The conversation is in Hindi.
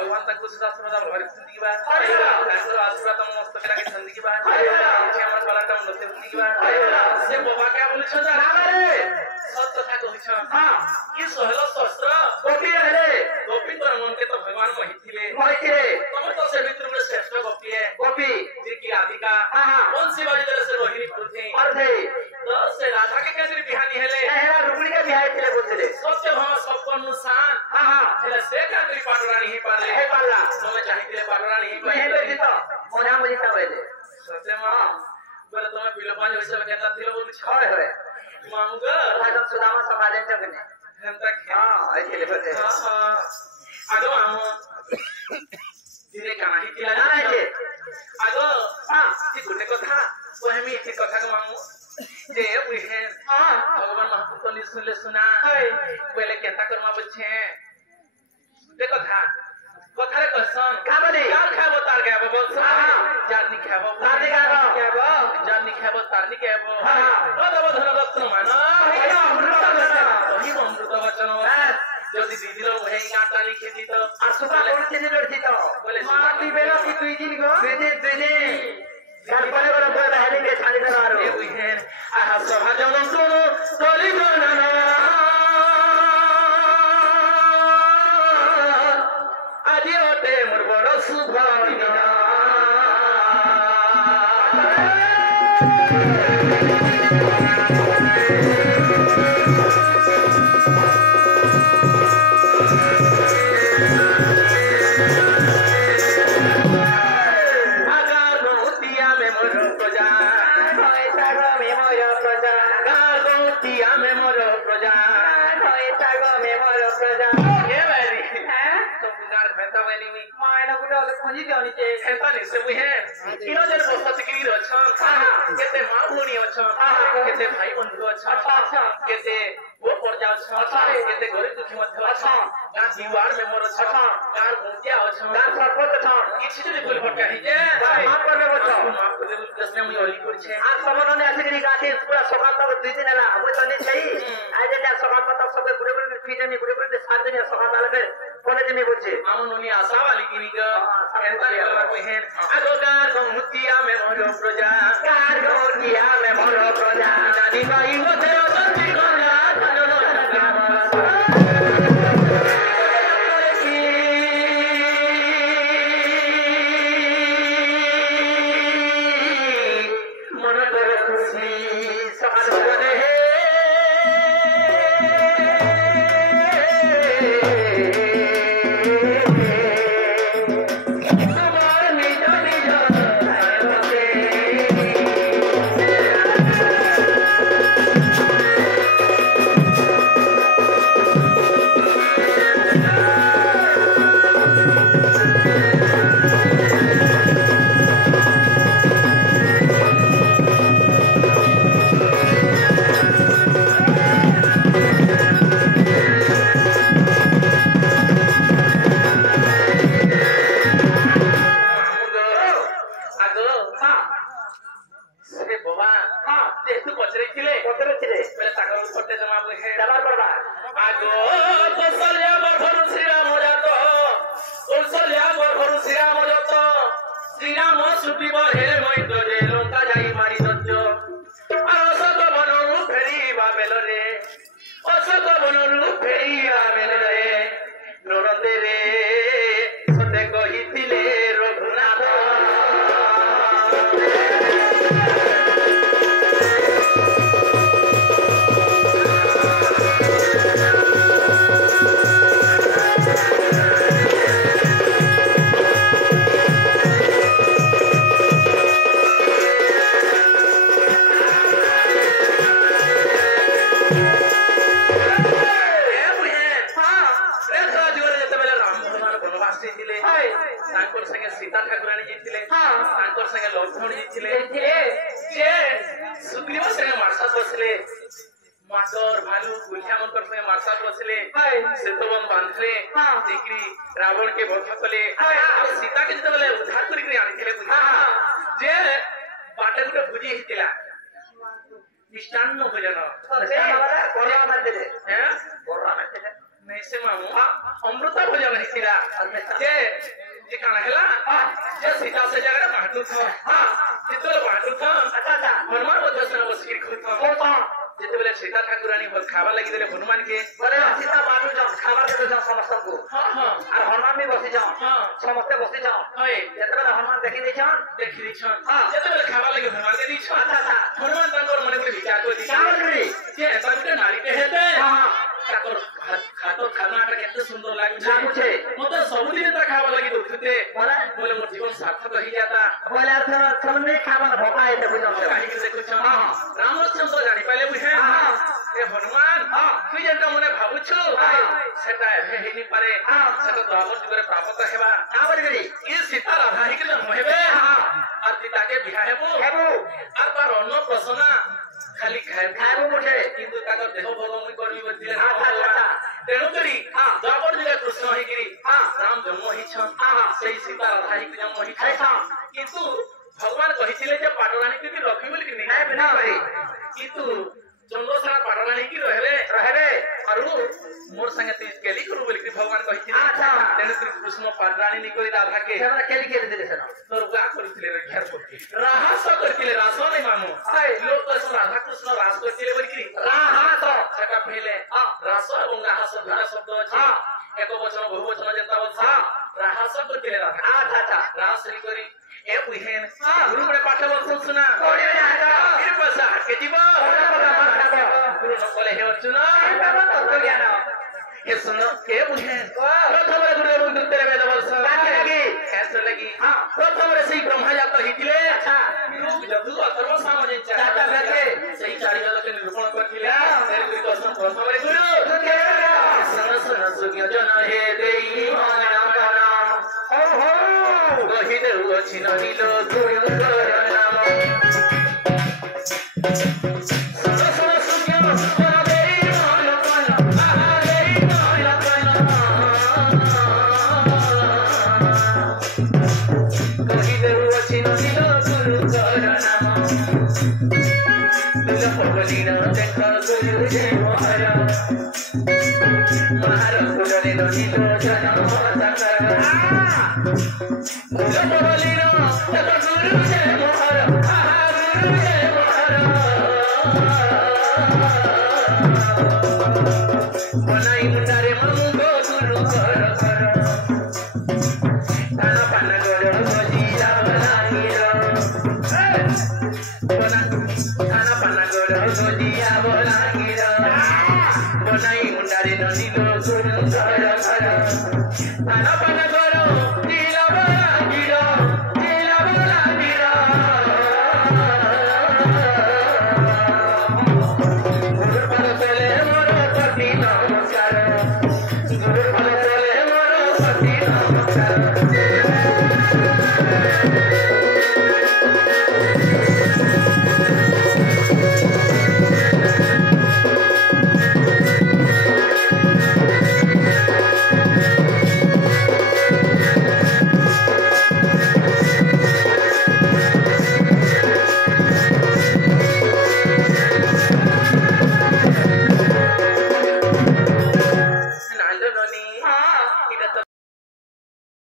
भगवान तक आशीर्वाद भर आशीर्वाद मस्त जिंदगी से बाबा क्या बोल सब कथा कह सहल शस्त्र गोपी रहे गोपी तो मन के तो भगवान कही तुम तो से मित्र में श्रेष्ठ गोपी है गोपी जी राधिका कौन सी बारी तरह से रोहिणी पुत्री तो से राधा के कैसे बिहानी हेले रुक्मिणी के बिहाई थे बोलते सबसे भाव सबको अनुसान हेले से का तेरी पाटरा नहीं पाले हे पाला तुम्हें चाहिए पाटरा नहीं पाले तो मोना मुझे तब दे सत्य मां बोले तुम्हें पिलो पांच वैसे कहता थी बोल छय है मांग राजा सुदामा समाजन जगने हंता हां ऐसे बोलते हां आगो हम दिने का नहीं किला ना है आगो हां जी गुटे कथा वो हमें इसी कथा को मांगो जे बुहे भगवान महापुरुष ने सुनले सुना पहले केता करमा बच्चे देखो था कथारे कसम खाबे यार खाबो तार खाबो बोल जानी खाबो तारनी खाबो जानी खाबो तारनी खाबो बदब धन रत्न मान अमृत वचन যদি দিদিলো এই গানটা লিখে দিত আর সুপা করতে লড়তি তো বলে মাটি বেলা কি দুই দিন গো দুই দিন গান পরে বড় বড় হাড়ি কে ছাড়ি দেওয়া আর এই বুঝেন আহা সভা জগন শুনো তলি গনা আজি ওতে মোর বড় শুভ দিন केते मां भूणी अच्छा केते भाई बंधु अच्छा केते वो पर्जा अच्छा केते गरीब दुखी मध्य अच्छा गां जीवार में मोर अच्छा गां गुंटिया अच्छा गां सरपंच अच्छा किछि जदि भूल भटका हि जे माफ करबे बच्चा माफ करबे कृष्ण मुई ओली करछे आ सबने आसी गाथी पूरा सकाल तक दुई दिन हला हम तो नहीं सही आज जे सकाल तक सब गुडे गुडे फीजनी गुडे गुडे 7 दिन सकाल वाला फिर कोने दिन बोलछे हम नोनी आशा वाली की निग एंता वाला कोई है आगो गां मुतिया में मोर प्रजा गां मुतिया में मोर प्रजा जानी भाई मोते सच्ची कोना बादर भालू गुलिया मन कर में मारसा बसले सेतुबन बांधले देखरी रावण के वध कले और सीता के जते बोले उद्धार करी के आनिथिले जे बाटे गुटे भुजी हितिला मिष्टान्न भोजन कोरा मारते हैं कोरा मारते नहीं से मामू अमृत भोजन हितिला जे काना हेला जे सीता से जगह बाटू था चित्तल बाटू था अच्छा हनुमान बदसन बसिर खुता जेते बेले सीता ठाकुरानी बस खावा लगी देले हनुमान के बोले सीता बाटू जाओ खावा दे दो समस्त को हां और हनुमान भी बसी जाओ समस्त बसी जाओ जेते बेले हनुमान देखि दै छन जेते बेले खावा लगी हनुमान के दी छन अच्छा हनुमान तंगर मने को विचार को दी चावल जे तंगे नारी के हेते ताकर खातो खानाटा केते सुंदर लागु छे मते सब दिन ता खावा लगी दुखते बोले मोर जीवन सार्थक हो जाता बोले थर नहीं खावा भोका है बुझो काहे के देखो छ रामचंद्र जानि पाले बुझे ए हनुमान तू जेटा मने भाबु छु सेटा हेनी पारे सेटा द्वापर जुगरे प्राप्त हेबा आवर गरी ई सीता राधा ही के जन्म हेबे और पिता के बियाह हेबो और बार अन्न प्रसन्ना खाली खाइबो मुठे किंतु ताकर देह भगवान करबी बतिले तेणु करी द्वापर जुगरे कृष्ण ही गिरी राम जन्म ही छन सेही सीता राधा ही के जन्म ही छन किंतु भगवान कहिथिले जे पाटरानी के रखी बोली कि नहीं नहीं किंतु चंद्रसेना पाटरानी की रहबे और मोर संगे तीज केली करू बोली कि भगवान कहिथिले अच्छा तेणु करी कृष्ण पाटरानी नि करी राधा के हमरा केली के देले सना तोर गा करथिले रे घेर करके राहस करथिले रास नहीं मामू लोग तो राधा कृष्ण रास करथिले बोली कि राहस सेटा पहले रास और राहस दुटा शब्द अछि एको वचन बहुवचन जेता बोलसा राहस करथिले राधा अच्छा रास नि करी ए बुहेन गुरु बड़े पाठ बोल सुना कोड़ी जाता फिर बसा के जीवा गुरु न बोले हे अर्जुन तत्व ज्ञान हे सुनो के बुहेन प्रथम गुरु बोल तेरे वेद वर्ष कैसे लगी प्रथम रे सही ब्रह्मा जात हितिले अच्छा जदु अथर्व सामने चाचा बैठे सही चारि वाला के निरूपण करथिले तेरे गुरु दर्शन प्रथम रे गुरु सन सुज्ञ जन हे देई माना गाना ओहो कहिदे अछि नहिलो गुरुकर नाम सरस्वती सुज्ञ देई मन मन देई मन मन कहिदे अछि नहिलो गुरुकर नाम तुल पवलीना देख गुरु जे महारा महारा कुडले नहिलो जनम सकरा बोलिनो तब गुरु जय मोहर गुरु जय मोहर बनाई मुंडारे मंगो गुरु कर ताना पाना गोड़ बजिया बनाईरो ताना पाना गोड़ बजिया बनाईरो बनाई मुंडारे ननिलो गुरु कर ताना पाना